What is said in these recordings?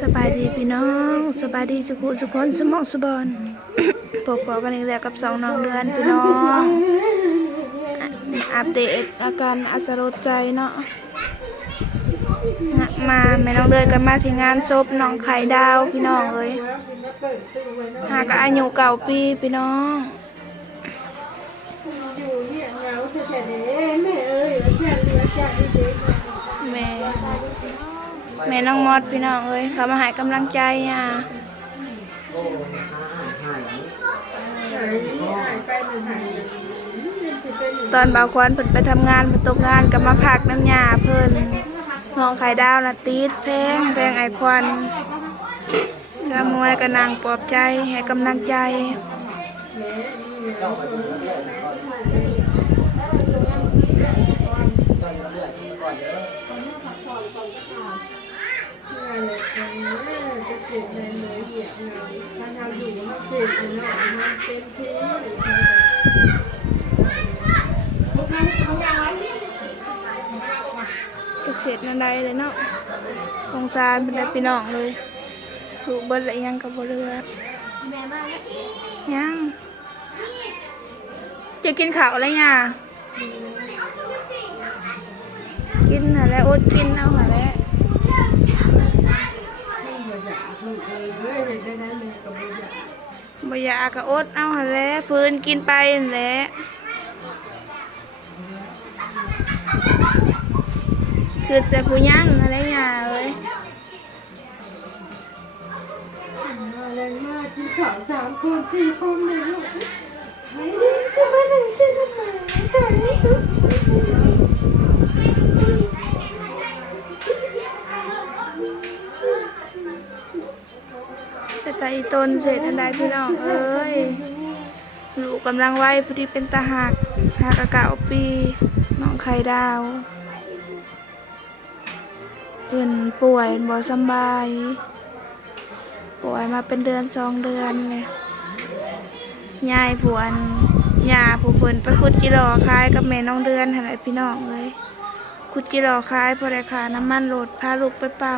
สบายดีพี่น้องสบายดีสุขุสุขคนสมองสบอนพบกันอีกแล้วกับสองน้องเดือนพี่น้องอัปเดตอาการอัสรดใจเนาะมาแม่น้องเดือนกันมาที่งานศพน้องไข่ดาวพี่น้องเอ้ยหากอายุเก่าปีพี่น้องอยู่เนี่ยเงาแท้ๆเด้แม่เอ้ยแค่เลือจากที่เด แม่น้องมอดพี่น้องเอ้ยเขามาให้กำลังใจอะหายหายไปหนึ่งหายสิเป็นตอนบ่าวควันเพิ่นไปทำงานเพิ่นตกงานก็มาพักน้ำยาเพิ่นน้องไข่ดาวนะติดแพงแพงไอควันชามวยก็นางปลอบใจให้กำลังใจ เราอยู่มันเจ็บอยู่เนาะมันเต็มที่ตกเสร็จนันใดเลยเนาะสงสารเป็นไดพี่น้องเลยลูกเบิดละยังกับบเรือยังจะกินข้าวอะไรเนี่ยกินหาแล้วอดกินเอาหาแล้วลูกเอ้ยเว้ยได้ได้แม่กับบ่อยาก บ่อยากก็อดเอาแล้วฟื้นกินไปแหละคือจะผู้ยังอะไรเนี่ยเอ้ยมาแรงมากที่สองสามคนสี่คนเลยลูกไอ้นี่ก็มาหนึ่งเจ็ดหนึ่งต ต่ใจนเสร็จอันใดพี่น้องเอ้ยลูกกำลังไหวพอดีเป็นตาหักหักอากาศปีน้องไข่ดาวเพิ่นป่วยบ่สบาย ป่วยมาเป็นเดือนสองเดือนเลยยายผวนยาผู้เพิ่นไปขุดกิโลขายกับแม่น้องเดือนหั่นแหละพี่น้องเลยขุดกิโลขายพอได้ค่าน้ำมันรถพาลูกไปเป่า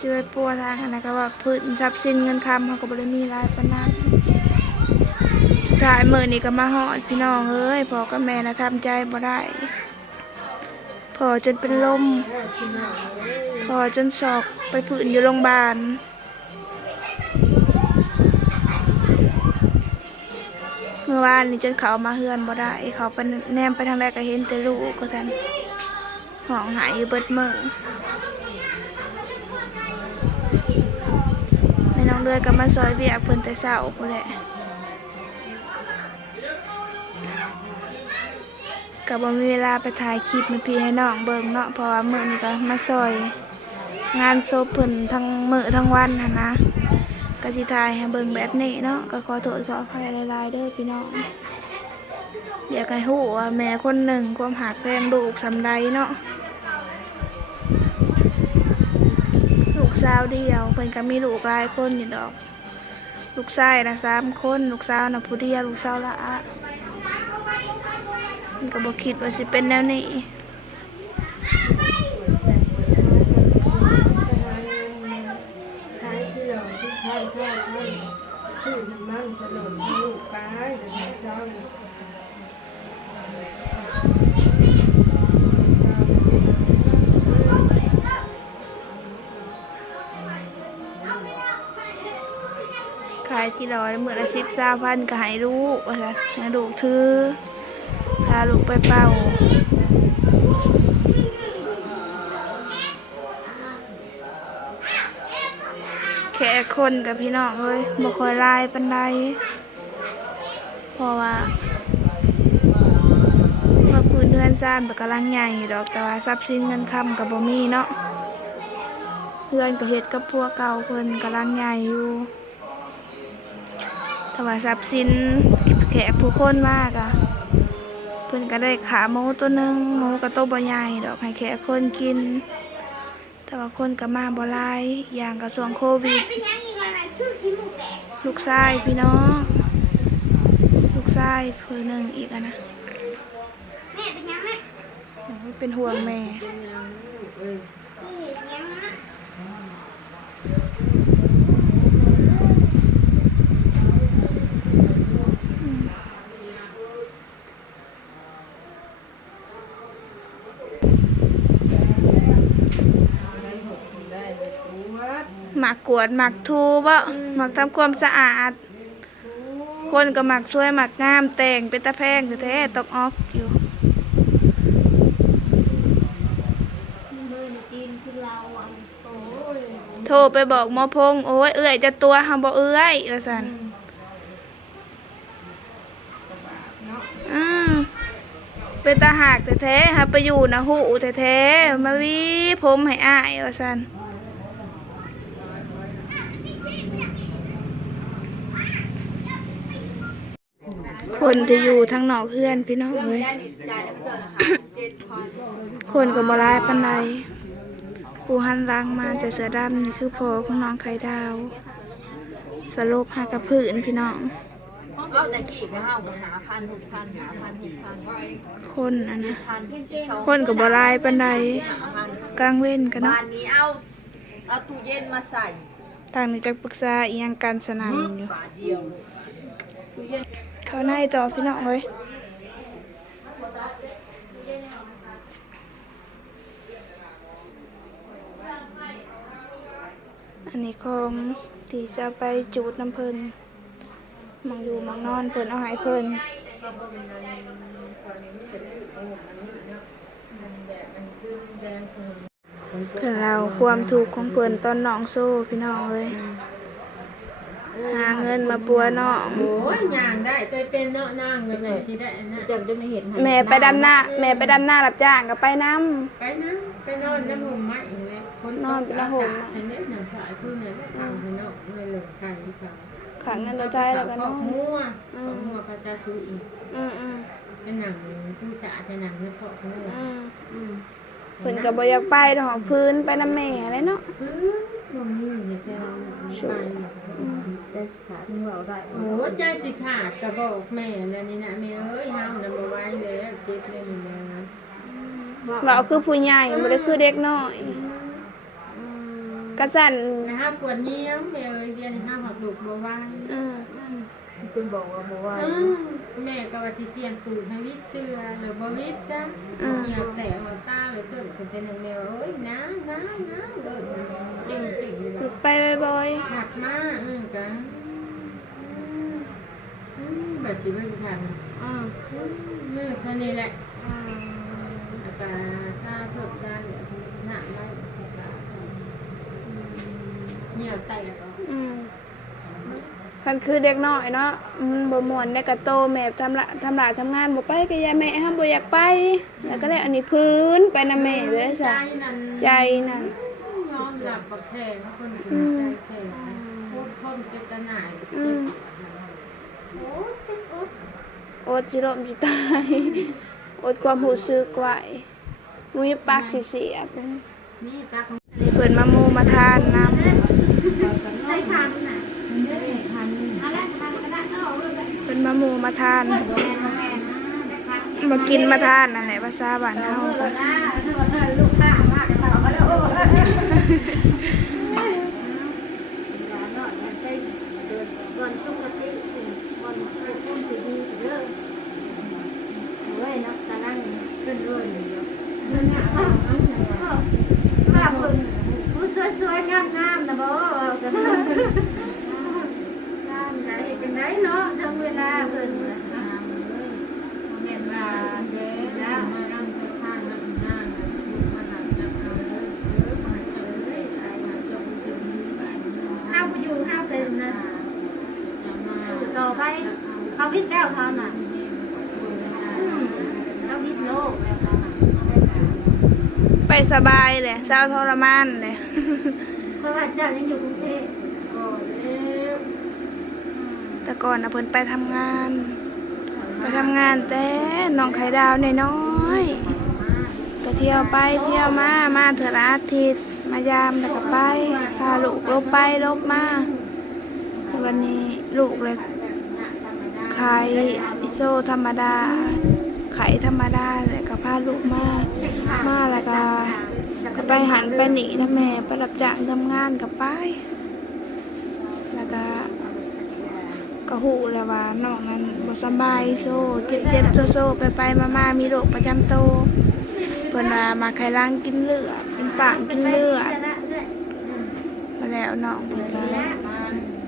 ช่วยปัวทางอันนั้นก็ว่าพื้นทรัพย์สินเงินคำเขาก็บริมีลายปานนั้นถ่ายมือนี่ก็มาหอดพี่น้องเอ้ยพอกับแม่นะทำใจบ่ได้พอจนเป็นลมพอจนศอกไปพื้นอยู่โรงพยาบาลเมื่อวานนี่จนเขามาเฮือนบ่ได้ เขาไปแนมไปทางใดก็เห็นแต่ลูกก็ทันห้องหายอยู่เบิดเมือ องเดือยก็มาซอยเบียกเพิ่นแต่เช้าพุ่นแหละก็บ่มีเวลาไปถ่ายคลิปมาพี่ให้น้องเบิ่งเนาะเพราะว่ามื้อนี้ก็มาซอย งานศพเพิ่นทั้งมื้อทั้งวันหั่นนะก็สิถ่ายให้เบิ่งแบบนี้เนาะก็ขอโทษขออภัยหลายๆเด้อพี่น้องอยากให้ฮู้ว่าแม่คนหนึ่งความหักแพงลูกสำใดเนาะ สาวเดียวเพิ่นก็มีลูกหลายคนอยู่ดอก ลูกชายนะสามคนลูกสาวนะผู้เดียวลูกสาวละอะก็บ่คิดว่าสิเป็นแนวนี้ขายเสื้อมันถนนลูกไปเดี๋ยวให้า ร้อยมื้อละสิบสามพันก็ให้ลูกว่าซั่นให้ลูกถือพาลูกไปเป่าแค่คนกับพี่น้องเอ้ยบ่คอยลายปานใดเพราะว่าว่าพื้นเรือนซ่านก็กำลังใหญ่ดอกแต่ว่าทรัพย์สินเงินคำกับบ่มีเนาะเพื่อนก็เฮ็ดกับพวกเก่าเพิ่นกำลังใหญ่อยู่ แต่ว่าทรัพย์สินแขกผู้คนมากอะเพิ่นก็ได้ขาหมูตัวหนึงหมูก็โตวบ่ใหญ่ดอกให้แขกคนกิน แต่ว่าคนก็มาบ่หลายอย่างกระทรวงโควิดเป็นยังอีกวันไหนคือขี้หมูแตกลูกชายพี่น้องลูกชายเพื่อหนึ่งอีกอะนะแม่เป็นยังแม่โอ้ยเป็นห่วงแม่ เป็นยังลูกเอ้ย เฮ้ยยังนะ ห หมักก วดหมักทูบ่หมักทำความสะอาด คนก็หมักช่วยหมักงามแต่งเป็นตะแพงแท้ๆตกออกอยู่มือนี่กินคือเราอะโอ้ยโทรไปบอกหมอพงษ์โอ้ยเอื้อยจะตัวหาบ่เอื้อยว่าซั่นอืมเป็นตาหากแท้ๆหาไปอยู่นะหูแท้ๆมาวิผมให้อ้ายว่าซั่น คนที่อยู่ทั้งนอกเพื่อนพี่น้องเอ้ยคนก็บ่ร้ายปานใดปูหันหล้างมาจะเสือดำนี่คือพ่อของน้องไข่ดาว สลบหากับพื้นพี่น้อง เอาแต่กี่ก็ห้าหาพันหกพันหาพันหกพันคนอันนะพันสองคนก็บ่ร้ายปานใดพันกลางเว้นกันบ้าเนาะนนี้เอาเอาตู้เย็นมาใส่ทางนี้จะปรึกษาอีหยังการสนามอยู่บาท เดียวตู้เย็นเขาในต่อพี่น้องเอ้ยอันนี้ของที่จะไปจูดน้ำเพลินมังอยู่มังนอนเพลินเอาหายเพลินเพื่อเราความถูกของเพลินตอนน้องโซ่พี่น้องเอ้ย หาเงินมาปัวน้องโอ้ยย่างได้ไปเป็นเนาะนางเงินแบบที่ได้นะจะได้ไม่เห็นแม่ไปดำหน้าแม่ไปดำหน้ารับจ้างก็ไปน้ไปนะไปนอนน้ำห่มไม้เลยคนตกอาสาอันนี้หนังสายคือเนี่ยทางข้างนอกเลยหลงไข่ค่ะำขังเงินเราใจแล้วก็ขน้อองหัวของหัวก็จะซื้ออีกอืมอืมเป็นหนังผู้สาเป็นหนังเนื้อเพาะหัวอืมอืม เพิ่นก็บ่อยากไปดอกพื้นไปน้ำแม่อะไรเนาะ คือมันนี่เนี่ยเป็นไป จะขาดเงินได้โอ้ใจสิขาดก็บอกแม่แล้วนี่นะแม่เอ้ยห้ามนำมาไว้แล้วเจ็บเลยนี่นะว่าเอาคือผู้ใหญ่บ่ได้คือเด็กน้อยกระสั่นนะฮะปวดเยี่ยมแม่เอ้ยเรียนห้ามหักดุบัววานอืมคุณบอกว่าบอกว่าแม่ก็ว่าสิเสียนตูดให้วิทย์เสื้อหรือบ่วิทย์จ้ะเหนียวแตกหัวตาเลยจนเป็นหนึ่งแมวเอ้ยนะนะนะเอ อเก่งเก่งเลยหลุดไปบ่อยหักมาเออกันแบบชีวิตทางอ่ามือเท่านี้แหละอาการถ้าสดด้านเหลือหนักได้เหนียวแตกๆอืมคันคือเด็กน้อยเนาะมันบ่ม่วนได้กระโตแม่ทำละทำลายทำงานบ่ไปก็ยายแม่ห้ามบ่อยากไป แล้วก็เลยอันนี้พื้นไปนำแม่เลยใจซะนั้นใจนั่นยอม หลับกับแข็งคนใจแข็งพูดคนเป็นตะหน่ายโอ้เป็นโอ๊ตอดสิลมสิตายอดความรู้สึกไว้มุ้ยปากสิเสียบมีตาของนี่เพิ่นมาหมู่มาทานน้ำใช้ทันน่ะเนื้อพันอะไรทันก็ได้เนาะเรื่องมามูมาทานแม่แม่ได้ทันมากินมาทานนั่นแหละภาษาบ้านเฮาเออก็นะลูกค้ามากจะต่อก็แล้วโอ้ยวันสุขติวันไปพุ่มสีดีเด้อเว้ยนักตา นั่งขึ้นด้วยเนาะว่าพิ่นผู้สวยๆงามๆนะบ่กันงามใช่จังไดเนาะถึงเวลาเพิ่นน่ะแม่นว่าเด้อานั่งจะข้างนั่งหน้ามาหันจับเอาเลยเออมาจับเลยไอ้มาจับเป็นไปเฮาบ่อาเป็นนะจะมาสู่ต่อไปเขาวิทย์แล้วเขาน่ะอืมเขาวิทย์โลกแล้วเขาน่ะ ไปสบายแหละเศร้าทรมานเลยเพราะว่าเจ้ายังอยู่กรุงเทพก็เด้อแต่ก่อนนะเพิ่นไปทำงาน ไปทำงานแต่น้องไข่ดาวน้อยๆก็เที่ยวไปเที่ยวมามาเถอะละอาทิตย์มายามแล้วก็ไปพาลูกลบไปลบมาวันนี้ลูกเลยขายอิโซธรรมดา ไข่ธรรมดาเลยก็พาลูกมามาแล้วก็ก็ไปหันไปหนีนะแม่ไปรับจ้างทำงานกับไปแล้วก็ก็หูแล้วว่าน้องนั้นบสบายโซ่เจ็บเจ็บโซโซไปไปมามามีโรคประจำตัวเพิ่นว่ามาไขลังกินเลือดกินปากกินเลือดมาแล้วน้องเพิ่น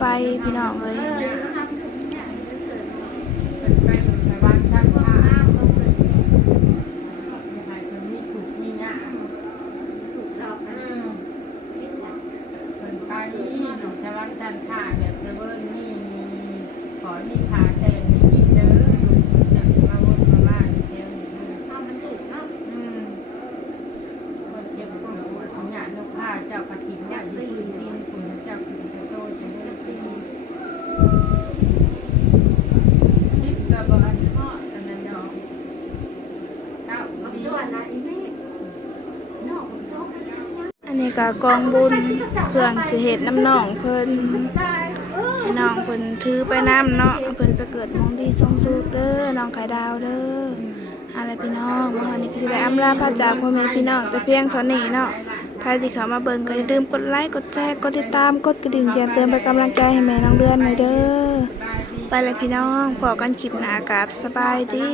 ไปพี่น้องเอ้ยเออทำเนี่ยเกิด เปิดไปอยู่สวรรค์ชั้น ว่า ฟ้า อ้าวเขาเกิด ใครคนมีถูกมียาก ถูกหลอก อื กัน ม คิดนะ เปิดไปอยู่สวรรค์ชั้นฟ้าแบบเซเว่นนี่ขอมีขาแต่งกินเด้อดูมือจับมาวนมาบ้านเที่ยวนี่ เพราะมันถูกเนาะ อืมคนเจ็บคนปวดของหยาดนกผ้าเจ้ากระถิ่นใหญ่ตีนตีนขุนเจ้าขุนเจ้าโตจะได้ตีน ทิพย์กระบอกพ่ออันนั้นดอกเต้าเอาดีตัวนะอีแม่นอกของซอกให้ยังยังอันนี้ก็กองบุญเครื่องสิเฮ็ดน้ำหนองเพิ่นตายเออให้น้องเพิ่นถือไปน้ำเนาะเพิ่นไปเกิดมองดีทรงสุขเด้อน้องไข่ดาวเด้ออะไรพี่น้องมื้อนี้ก็สิได้อำลาพระจากพ่อแม่พี่น้องแต่เพียงเท่านี้เนาะ ใครที่เข้ามาเบิ่งก็อย่าลืมกดไลค์กดแชร์กดติดตามกดกระดิ่งแจ้งเตือนเป็นกำลังใจให้แม่น้องเดือนหน่อยเด้อไปเลยพี่น้องพอกันคลิปหน้ากับสบายดี